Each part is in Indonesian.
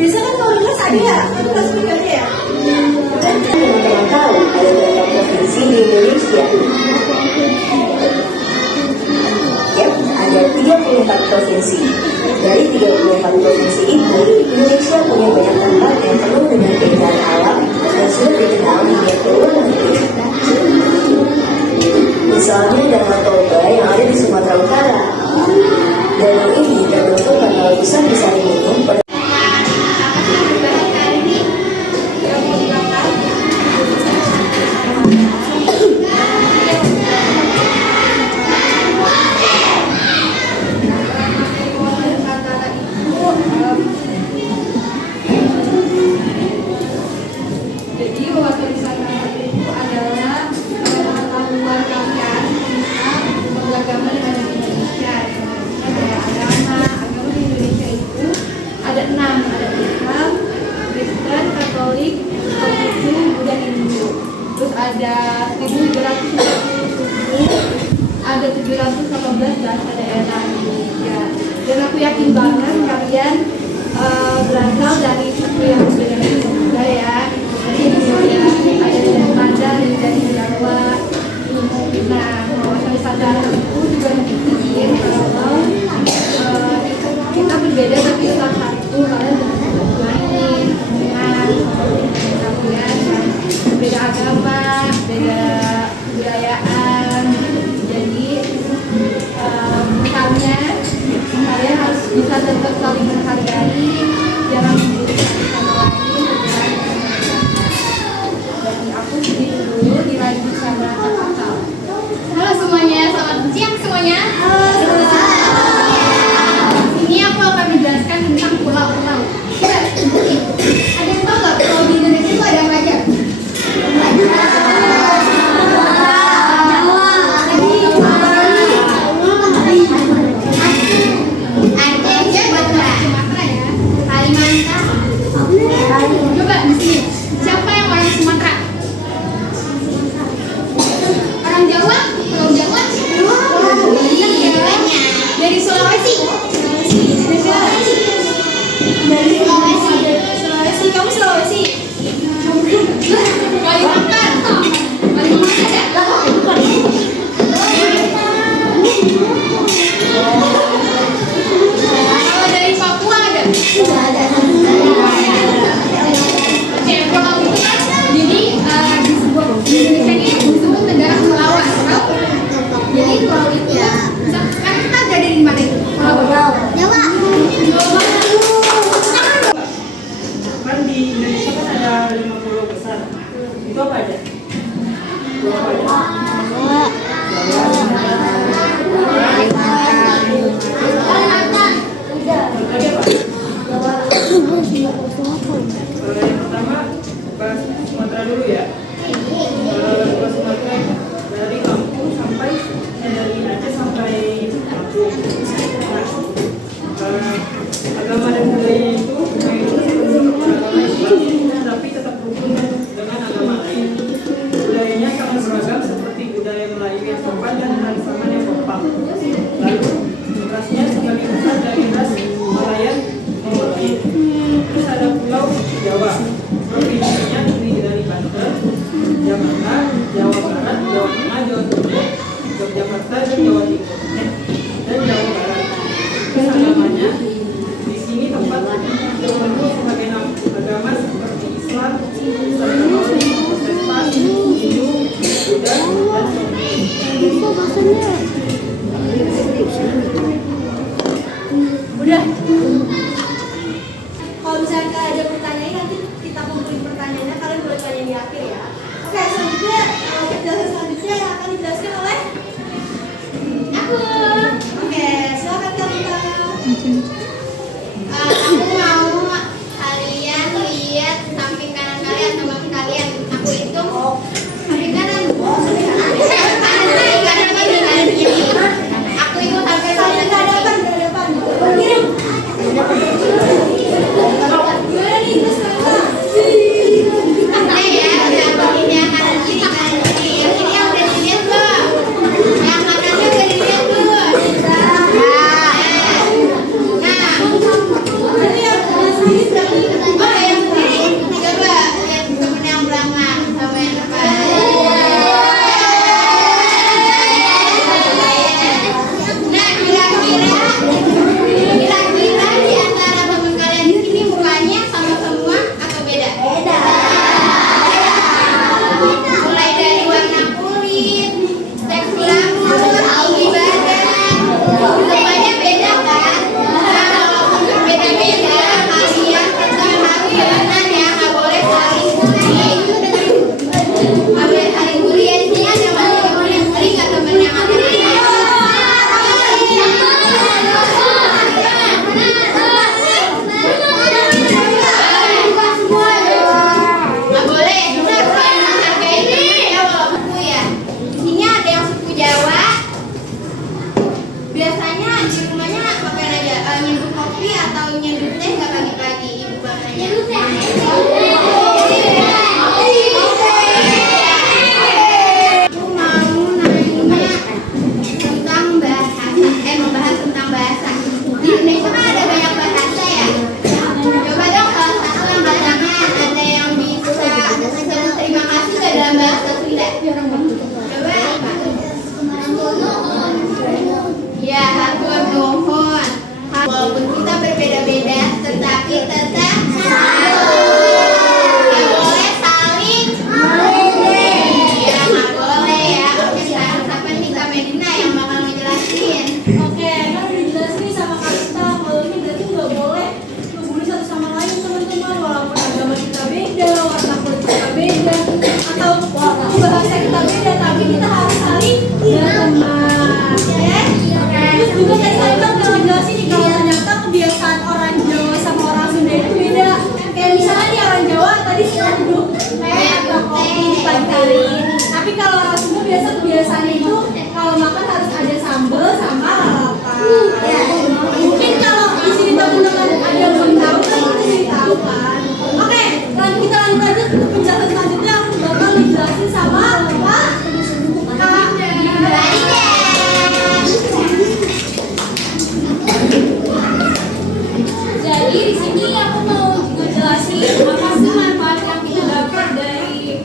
Biasanya kan kalau kelas ada ya, ada kelas berikutnya ya. Teman-teman tahu ada berapa provinsi di Indonesia? Ya, ada 34 provinsi. Dari 34 provinsi itu, Indonesia punya banyak tempat yang penuh dengan keindahan alam dan sudah dikenal hingga ke luar negeri. Misalnya Danau Toba yang ada di Sumatera Utara. Danau ini terbentuk karena letusan bisa diminum pada ada 1.300 suku, ada 718 bahasa daerah Indonesia. Dan aku yakin banget kalian berasal dari suku yang berbeda-beda juga ya. Jadi ada dari Padang, dari Jawa. Nah, wawasan wisata itu juga membuktikan kalau kita berbeda tapi salah satu kalian bermain, kalian beda agama, beda kebudayaan. Jadi kalian harus bisa tetap saling menghargai, jangan membutuhkan sama lain. Jadi aku sedih dulu dilanjut sama kakak. Halo semuanya, selamat siang semuanya. Ini aku akan menjelaskan tentang pulau-pulau. Ada yang tahu nggak pulau di Indonesia itu ada apa aja? Coba di sini, siapa yang orang Sumatera? Orang Jawa? Pulau Jawa? Dari Sulawesi? Dari Sulawesi, kamu Sulawesi? Kalimantan? Kalimantan ada? Kalau dari Papua ada? Oke, pulau itu kan jadi di Indonesia ini disebut negara kepulauan, tahu? Jadi pulau itu sekarang kita berada di mana itu? Pulau Jawa. Kan di Indonesia kan ada 5 pulau besar. Itu apa aja? Pulau apa aja? Kalimantan. Tadi apa? Yang pertama bahas Sumatera dulu ya. Bahas Sumatera dari Lampung sampai dari Aceh sampai Lampung. Nah, agama dan budaya itu agama Islam, tapi tetap rukun dengan agama lain. Budayanya sangat beragam seperti budaya Melayu yang sopan dan keberagaman yang kompak. Lalu rasnya sebagai pusat dari ras Malayan Mongoliet. Terus ada Pulau Jawa, provinsinya terdiri dari Banten, Jawa Tapi kalau orang Sunda biasanya itu kalau makan harus ada sambal sama lalapan. Mungkin kalau di sini teman-teman ada yang belum tahu kan kita tahu kan. Oke, kita lanjut aja ke penjelasan selanjutnya yang bakal dijelasin sama Pak Jadi di sini aku mau juga jelasin apa sih manfaat yang kita dapat dari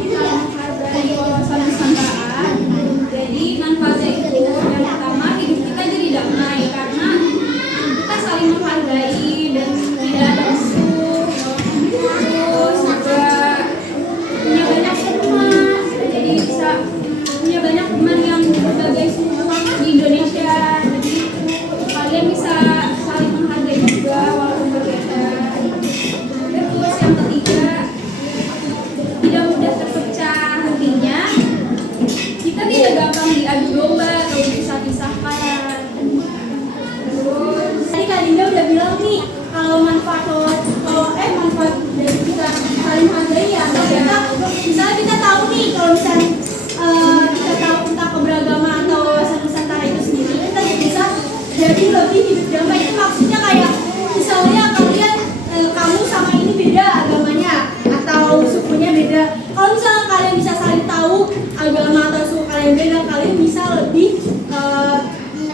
kita menghargai wawasan Nusantara. Jadi manfaatnya itu yang pertama hidup kita jadi damai karena kita saling menghargai dan tidak ada musuh. Terus juga punya banyak teman, jadi bisa punya banyak teman yang berbagai suku di Indonesia. Jadi kalian bisa saling menghargai juga walaupun berbeda. Terus yang ketiga, tidak mudah terpecah hatinya. Kita tidak gampang diadu domba atau dipisah-pisahkan. Terus tadi Kak Dinda udah bilang nih kalau manfaat dari kita saling menghargai ya. Misalnya kita tahu nih kalau misalnya kita tahu tentang keberagaman atau wawasan Nusantara itu sendiri, kita bisa jadi lebih hidup damai. Itu maksudnya kayak misalnya kalian kamu sama ini beda agamanya atau sukunya beda. Kalau misalnya kalian bisa saling tahu agama atau suku kalian beda, kalian bisa lebih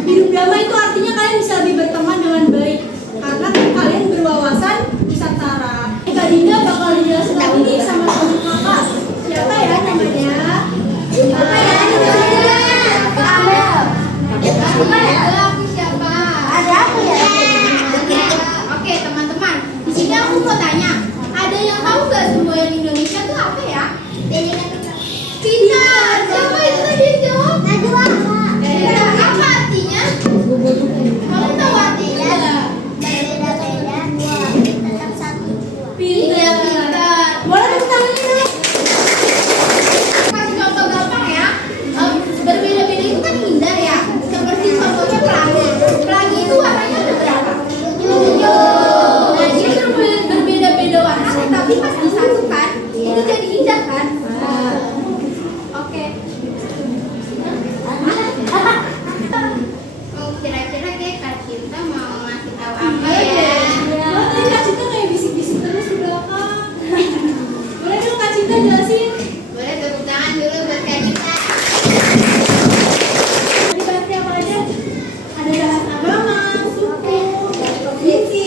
hidup damai. Itu artinya kalian bisa lebih berteman dengan baik karena kan kalian berwawasan Nusantara. Kak Dinda bakal dijelasin lagi nih sama teman kakak. Siapa ya namanya? Apa ya namanya? ada aku siapa? Ada aku ya. Oke teman-teman, di sini aku mau tanya, ada yang tahu nggak semboyan Indonesia itu apa ya? Pintar. Siapa itu tadi yang jawab? Najwa. Apa artinya? Kamu tahu artinya? Pintar. Boleh tepuk tangan dulu. Kasih contoh gampang ya. Berbeda-beda itu kan indah ya. Seperti contohnya pelangi. Pelangi itu warnanya ada berapa? Nah dia berbeda-beda warna, tapi pas disatukan itu jadi indah kan? Oke. Kira-kira kayak Kak Cinta mau ngasih tahu apa ya? Boleh tadi Kak Cinta kayak bisik-bisik terus di belakang. Boleh dong Kak Cinta jelasin. Boleh tepuk tangan dulu buat Kak Cinta. Tadi bahasnya apa aja? Ada bahas agama, suku, provinsi,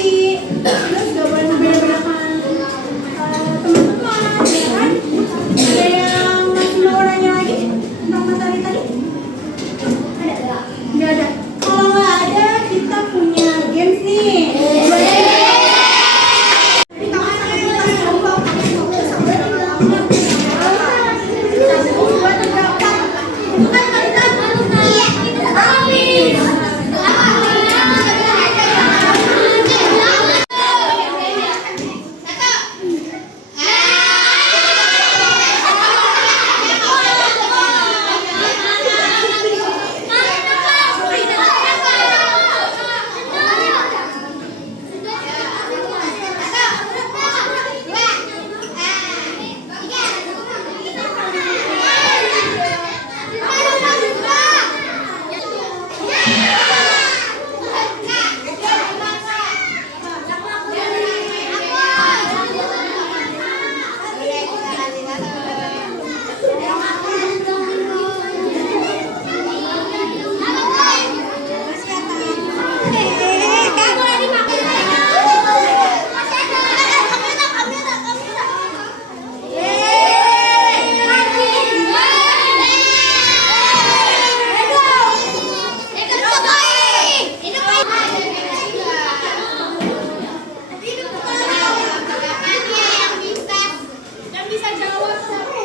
terus juga boleh berbeda-bedakan teman-teman, ya kan? Ada yang masih mau nanya lagi tentang materi tadi? Ada? Nggak ada. Kalau nggak ada, kita punya games nih. Jadi kamu sama kita kasih contoh, sampai teman-teman. Satu, dua, tiga, empat. Itu kan kita habis. Yang bisa jawab.